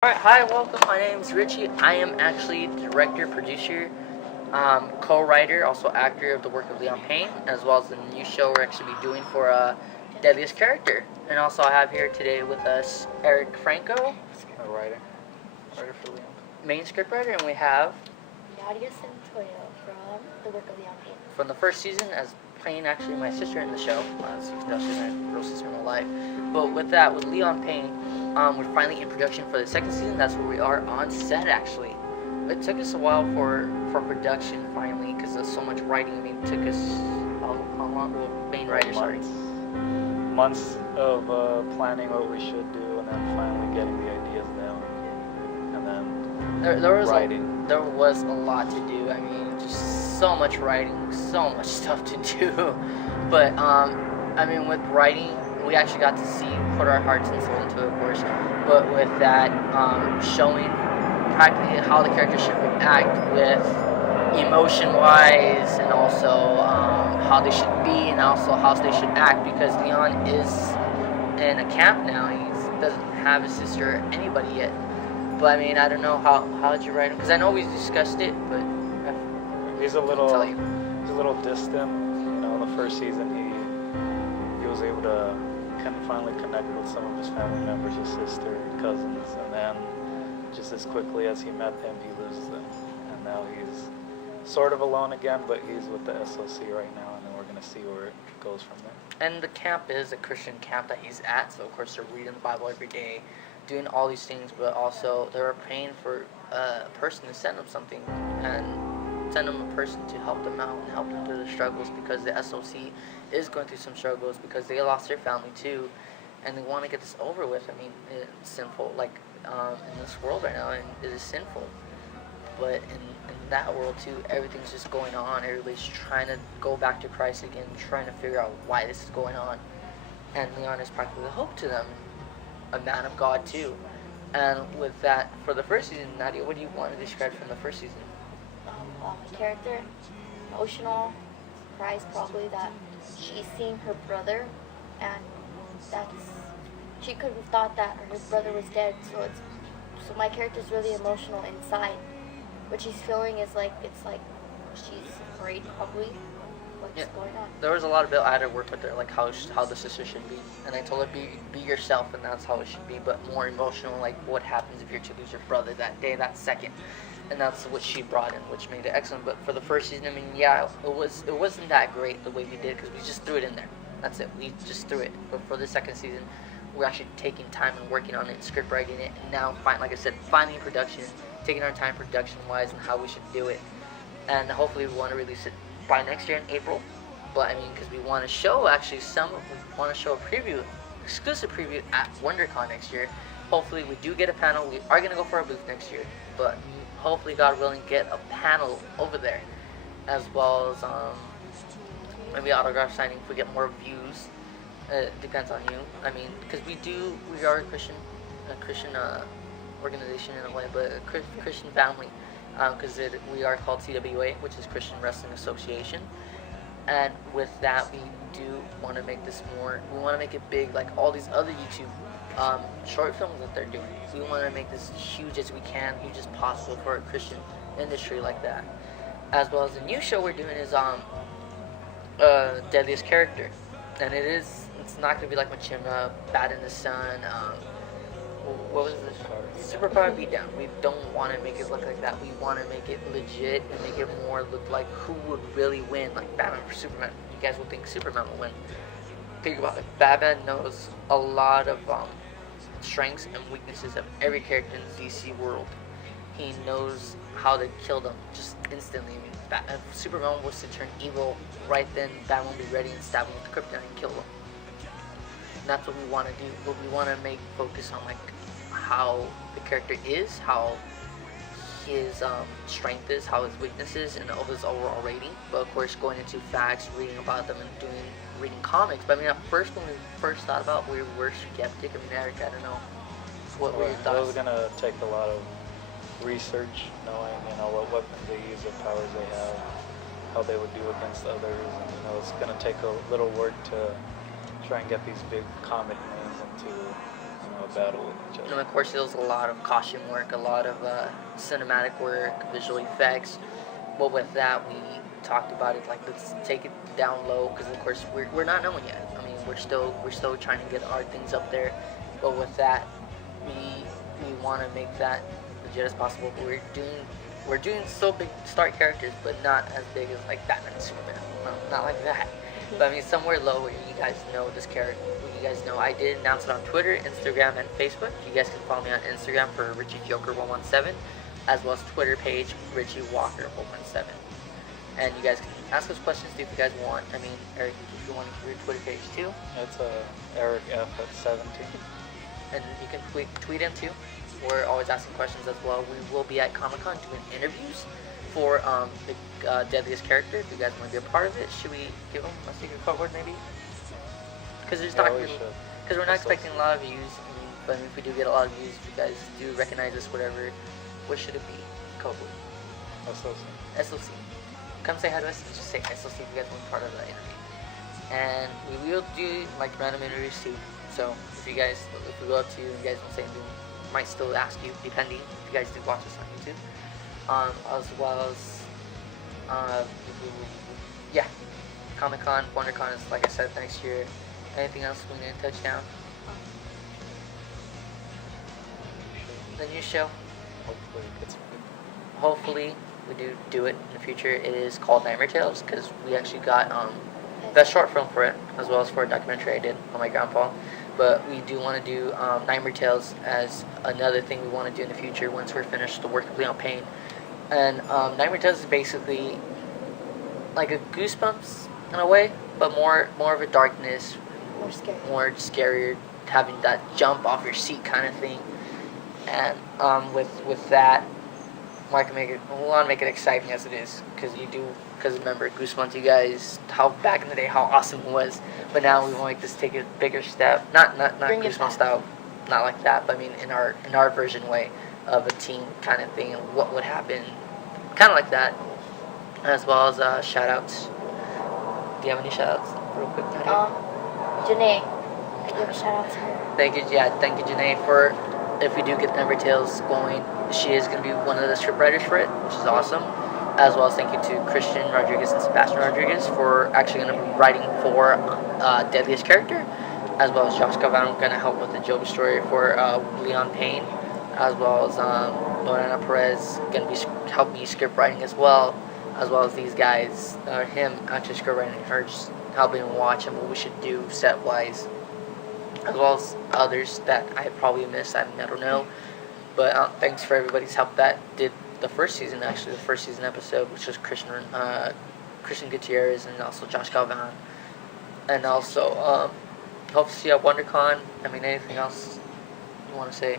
Alright, hi, welcome. My name is Richie. I am actually director, producer, co-writer, also actor of the work of Leon Payne, as well as the new show we're actually be doing for Deadliest Character. And also I have here today with us Eric Franco, A writer for Leon. main scriptwriter, and we have Nadia Santoyo from the work of Leon Payne. from the first season as playing actually my sister in the show. As you can tell, she's my real sister in real life. But with that, with Leon Payne, we're finally in production for the second season. That's where we are on set actually. It took us a while for production finally because there's so much writing. I mean, it took us how long? Well, main writer, sorry. Months of planning what we should do, and then finally getting the ideas down, and then There was writing. there was a lot to do. I mean, just so much writing, so much stuff to do. But I mean, with writing, we actually got to put our hearts and soul into it, of course. But with that, showing practically how the character should react with emotion-wise, and also how they should be, and also how they should act. Because Leon is in a camp now. He doesn't have a sister or anybody yet. But I mean, I don't know how did you write him? Because I know we discussed it, but He's a little tell you. he's a little distant. You know, the first season he was able to finally connect with some of his family members, his sister, cousins, and then just as quickly as he met them, he loses them, and now he's sort of alone again. But he's with the SOC right now, and then we're gonna see where it goes from there. And the camp is a Christian camp that he's at, so of course they're reading the Bible every day, doing all these things, but also they're praying for a person to send them something and send them a person to help them out and help them through their struggles, because the SOC is going through some struggles because they lost their family too, and they want to get this over with. I mean, it's sinful, like in this world right now, and it is sinful. But in that world too, everything's just going on. Everybody's trying to go back to Christ again, trying to figure out why this is going on. And Leon is practically the hope to them, a man of God too. And with that, for the first season, Nadia, what do you want to describe from the first season? Character, emotional, surprised probably that she's seeing her brother, and she could have thought that her brother was dead. So my character's really emotional inside. What she's feeling is it's like she's afraid probably what's going on. There was a lot of I had to work with her, like how the sister should be, and I told her be yourself, and that's how it should be, but more emotional, like what happens if you're to lose your brother that day, that second, and that's what she brought in, which made it excellent. But for the first season, I mean, yeah, it wasn't that great the way we did, because we just threw it in there. That's it. We just threw it. But for the second season, we're actually taking time and working on it, script writing it, and now like I said, finally in production, taking our time production-wise and how we should do it, and hopefully we want to release it by next year in April. But I mean, because we want to show actually we want to show a preview, exclusive preview at WonderCon next year. Hopefully we do get a panel. We are going to go for a booth next year, but hopefully, God willing, get a panel over there, as well as maybe autograph signing if we get more views. It depends on you. I mean, because we are a Christian organization in a way, but a Christian family, because we are called CWA, which is Christian Wrestling Association. And with that, we do want to make this more. We want to make it big, like all these other YouTube short films that they're doing. We want to make this huge as we can, huge as possible for a Christian industry like that. As well as the new show we're doing is Deadliest Character, and it's not gonna be like Machina, Bad in the Sun. What was this? Superpower Beatdown. We don't want to make it look like that. We want to make it legit and make it more look like who would really win, like Batman or Superman. You guys would think Superman will win. Think about it. Batman knows a lot of strengths and weaknesses of every character in the DC world. He knows how to kill them just instantly. I mean, if Superman was to turn evil right then, Batman would be ready and stab him with the kryptonite and kill him. And that's what we want to do. But we want to make focus on like how the character is, how his strength is, how his weaknesses, and his overall rating. But of course, going into facts, reading about them, and reading comics. But I mean, at first, when we first thought about, we were skeptic. I mean, Eric, I don't know what were your thoughts. It was gonna take a lot of research, knowing what weapons they use, what powers they have, how they would do against others, and it's gonna take a little work to try and get these big comic names into a battle with each And other. of course, there was a lot of costume work, a lot of cinematic work, visual effects. But with that, we talked about it like let's take it down low because of course we're not knowing yet. I mean, we're still trying to get our things up there. But with that, we want to make that legit as possible. But we're doing so big start characters, but not as big as like Batman and Superman. No, not like that. But I mean, somewhere low where you guys know this character. You guys know I did announce it on Twitter, Instagram, and Facebook. You guys can follow me on Instagram for Richie Joker 117, as well as Twitter page Richie Walker 117. And you guys can ask us questions if you guys want. I mean, Eric, if you want to give your Twitter page too. It's Eric F at 17. And you can tweet him too. We're always asking questions as well. We will be at Comic-Con doing interviews for the Deadliest Character. If you guys want to be a part of it, should we give them a secret code word maybe? Because there's not, because we're not expecting a lot of views. But if we do get a lot of views, if you guys do recognize us, whatever, what should it be? Code word. SOC. Come say hi to us and just say SOC if you guys want to be part of the interview. And we will do like random interviews too. So if we go up to you and you guys don't say anything, we might still ask you, depending if you guys do watch us on YouTube. As well as, yeah, Comic-Con, WonderCon is, like I said, next year. Anything else we need to touch down? The new show. Hopefully we do it in the future. It is called Nightmare Tales because we actually got that short film for it, as well as for a documentary I did on my grandpa. But we do want to do Nightmare Tales as another thing we want to do in the future once we're finished the work of Leon Payne. And Nightmare Tales is basically like a Goosebumps in a way, but more of a darkness, more scarier, having that jump off your seat kind of thing. And with that, we want to make it exciting as it is, because remember Goosebumps, you guys, how back in the day how awesome it was. But now we want to take a bigger step, not Goosebumps style, not like that, but I mean in our version way of a teen kind of thing and what would happen, kind of like that, as well as shout outs. Do you have any shout outs real quick? Janae, I give a shout out to her. Thank you Janae for, if we do get Nightmare Tales going, she is going to be one of the script writers for it, which is awesome. As well as thank you to Christian Rodriguez and Sebastian Rodriguez for actually going to be writing for Deadliest Character, as well as Josh Cavan going to help with the Joker story for Leon Payne, as well as Lorena Perez going to be help me script writing as well as these guys, him actually script writing, her just helping watch and what we should do set wise, as well as others that I probably missed. I don't know, but thanks for everybody's help that did the first season episode, which was Christian Gutierrez and also Josh Galvan, and also hope to see you at WonderCon. I mean, anything else you want to say?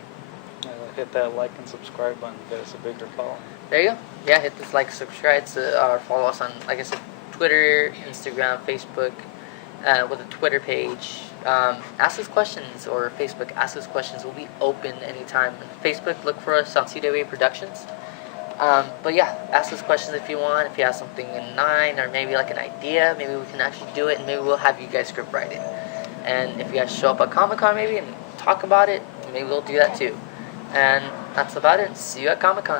Hit that like and subscribe button, get us a bigger following. There you go. Yeah, hit this like, subscribe, follow us on, like I said, Twitter, Instagram, Facebook, with a Twitter page. Ask us questions, or Facebook, ask us questions. We'll be open anytime. Facebook, look for us on CWA Productions. But yeah, ask us questions if you want. If you have something in mind, or maybe like an idea, maybe we can actually do it, and maybe we'll have you guys script write it. And if you guys show up at Comic-Con maybe and talk about it, maybe we'll do that too. And that's about it. See you at Comic-Con.